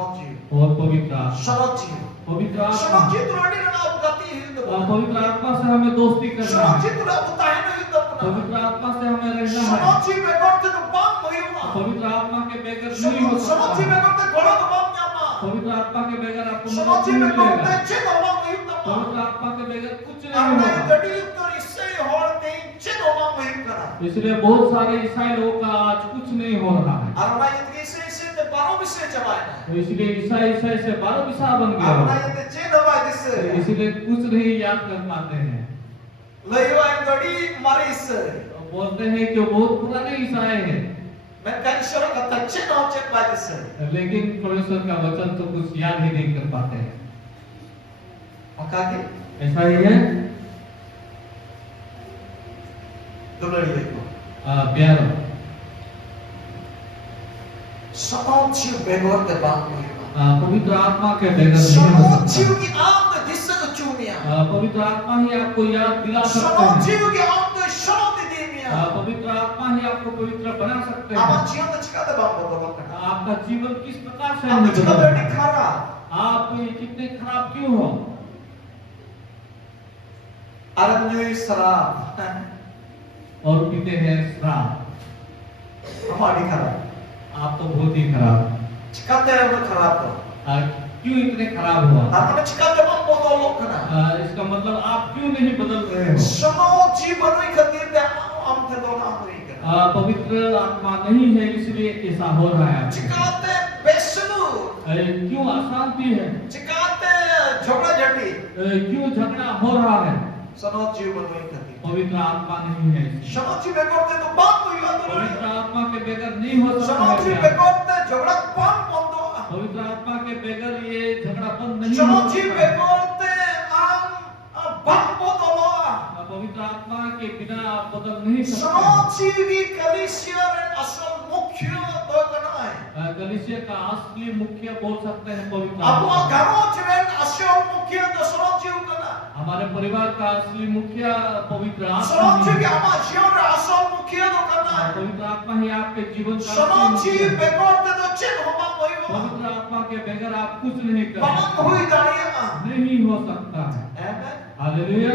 और पवित्र आत्मा पवित्र आत्मा पवित्र आत्मा से हमें दोस्ती करना है, पवित्र आत्मा से हमें रहना है, पवित्र आत्मा के बगैर नहीं हो सकता, पवित्र आत्मा के बगैर आपको मदद नहीं मिलेगा, पवित्र आत्मा के बगैर कुछ नहीं होगा। इसलिए बहुत सारे ईसाई लोगों का आज कुछ नहीं हो रहा है, तो इसलिए ईसाई से 12 विसा बन गया, इसलिए कुछ नहीं याद कर पाते हैं, बोलते हैं कि बहुत पुराने ईसाई हैं, लेकिन परमेश्वर का वचन तो कुछ याद ही नहीं कर पाते हैं। ऐसा ही है प्यारो, पवित्र आत्मा के बगैर नहीं हो सकता, पवित्र आत्मा ही आपको याद दिला सकते हैं, पवित्र आत्मा ही आपको पवित्र बना सकते हैं। आपका जीवन किस प्रकार से आप कितने खराब क्यों हो, और पीते हैं शराब, आप तो बहुत ही खराब, क्यों इतने खराब हुआ, इसका मतलब आप क्यों नहीं बदल रहे हो, पवित्र आत्मा नहीं है इसलिए ऐसा हो रहा है, क्यों अशांति है, क्यों झगड़ा हो रहा है, पवित्र आत्मा नहीं है, पवित्र आत्मा के बगैर नहीं हो सकता है, पवित्र आत्मा के बगैर ये झगड़ा बंद नहीं हो सकता, पवित्र आत्मा के बिना आप बदल नहीं सकते। कलीसिया का असली मुख्य बोल सकते हैं पवित्र आत्मा, हमारे परिवार का असली मुखिया पवित्र आत्मा ही है, पवित्र आत्मा ही आपके जीवन का पवित्र आत्मा के बगैर आप कुछ नहीं कर सकते, नहीं हो सकता है। हालेलुया।